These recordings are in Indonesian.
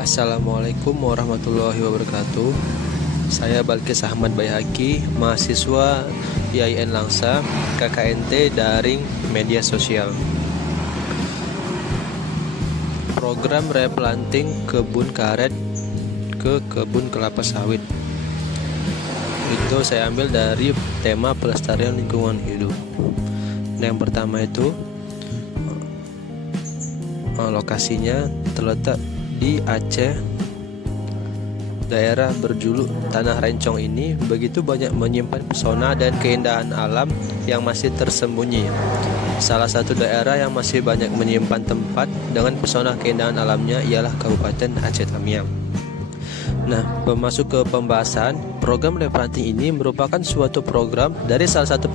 Assalamualaikum warahmatullahi wabarakatuh. Saya Balkis Ahmad Bayhaqi, mahasiswa IAIN Langsa, KKNT Daring Media Sosial. Program replanting kebun karet ke kebun kelapa sawit. Itu saya ambil dari tema pelestarian lingkungan hidup. Yang pertama itu lokasinya terletak di Aceh. Daerah berjuluk Tanah Rencong ini begitu banyak menyimpan pesona dan keindahan alam yang masih tersembunyi. Salah satu daerah yang masih banyak menyimpan tempat dengan pesona keindahan alamnya ialah Kabupaten Aceh Tamiang. Nah, masuk ke pembahasan, program replanting ini merupakan suatu program dari salah satu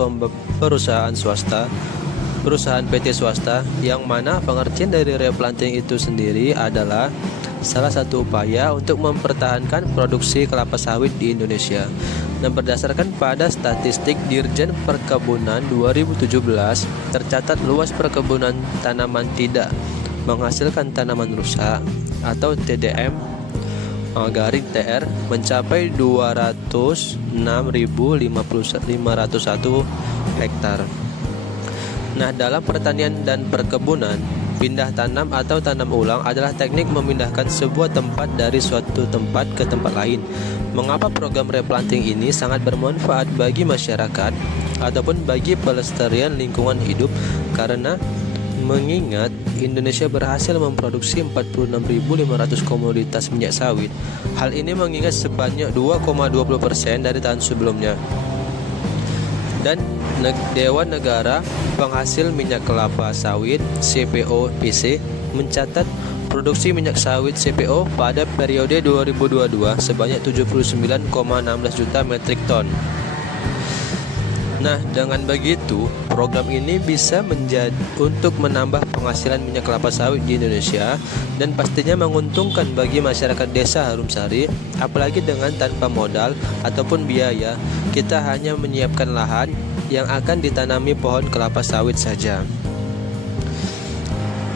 perusahaan PT swasta, yang mana pengertian dari replanting itu sendiri adalah salah satu upaya untuk mempertahankan produksi kelapa sawit di Indonesia. Dan berdasarkan pada statistik Dirjen Perkebunan 2017, tercatat luas perkebunan tanaman tidak menghasilkan tanaman rusak atau TDM TR mencapai 206.501 hektar. Nah, dalam pertanian dan perkebunan, pindah tanam atau tanam ulang adalah teknik memindahkan sebuah tempat dari suatu tempat ke tempat lain. Mengapa program replanting ini sangat bermanfaat bagi masyarakat ataupun bagi pelestarian lingkungan hidup? Karena mengingat Indonesia berhasil memproduksi 46.500 komoditas minyak sawit. Hal ini mengingat sebanyak 2,20% dari tahun sebelumnya. Dan Dewan Negara Penghasil Minyak Kelapa Sawit CPO-PC mencatat produksi minyak sawit CPO pada periode 2022 sebanyak 79,16 juta metrik ton. Nah, dengan begitu, program ini bisa untuk menambah penghasilan minyak kelapa sawit di Indonesia dan pastinya menguntungkan bagi masyarakat desa Harumsari, apalagi dengan tanpa modal ataupun biaya. Kita hanya menyiapkan lahan yang akan ditanami pohon kelapa sawit saja.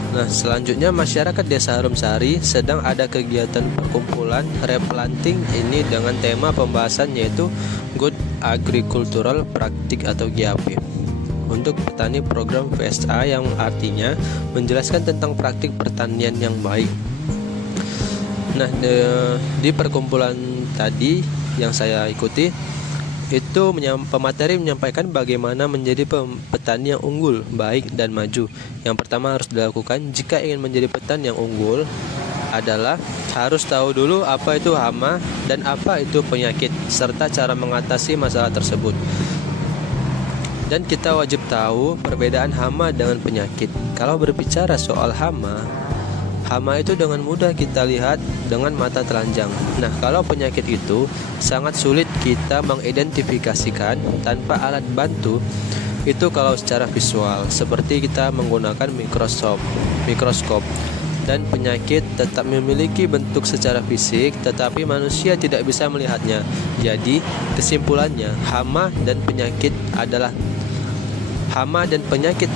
Nah, selanjutnya masyarakat desa Harumsari sedang ada kegiatan perkumpulan replanting ini dengan tema pembahasan yaitu Good Agricultural Practice atau GAP untuk petani, program VSA yang artinya menjelaskan tentang praktik pertanian yang baik. Nah, di perkumpulan tadi yang saya ikuti itu pemateri menyampaikan bagaimana menjadi petani yang unggul, baik dan maju. Yang pertama harus dilakukan jika ingin menjadi petani yang unggul adalah harus tahu dulu apa itu hama dan apa itu penyakit serta cara mengatasi masalah tersebut. Dan kita wajib tahu perbedaan hama dengan penyakit. Kalau berbicara soal hama itu dengan mudah kita lihat dengan mata telanjang. Nah, kalau penyakit itu sangat sulit kita mengidentifikasikan tanpa alat bantu. Itu kalau secara visual, seperti kita menggunakan mikroskop. Dan penyakit tetap memiliki bentuk secara fisik, tetapi manusia tidak bisa melihatnya. Jadi, kesimpulannya, hama dan penyakit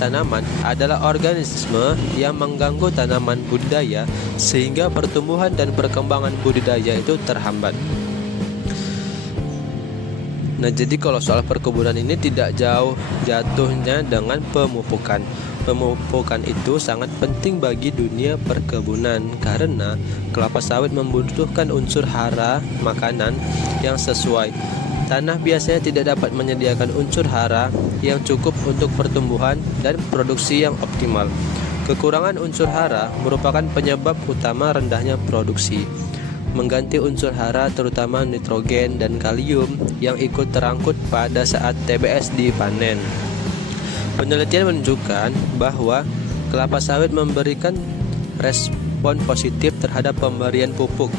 tanaman adalah organisme yang mengganggu tanaman budidaya sehingga pertumbuhan dan perkembangan budidaya itu terhambat. Nah, jadi kalau soal perkebunan ini tidak jauh jatuhnya dengan pemupukan. Pemupukan itu sangat penting bagi dunia perkebunan karena kelapa sawit membutuhkan unsur hara makanan yang sesuai. Tanah biasanya tidak dapat menyediakan unsur hara yang cukup untuk pertumbuhan dan produksi yang optimal. Kekurangan unsur hara merupakan penyebab utama rendahnya produksi. Mengganti unsur hara terutama nitrogen dan kalium yang ikut terangkut pada saat TBS dipanen. Penelitian menunjukkan bahwa kelapa sawit memberikan respon positif terhadap pemberian pupuk.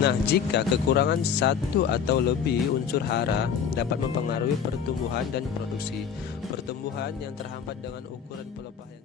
Nah, jika kekurangan satu atau lebih unsur hara dapat mempengaruhi pertumbuhan dan produksi. Pertumbuhan yang terhambat dengan ukuran pelepah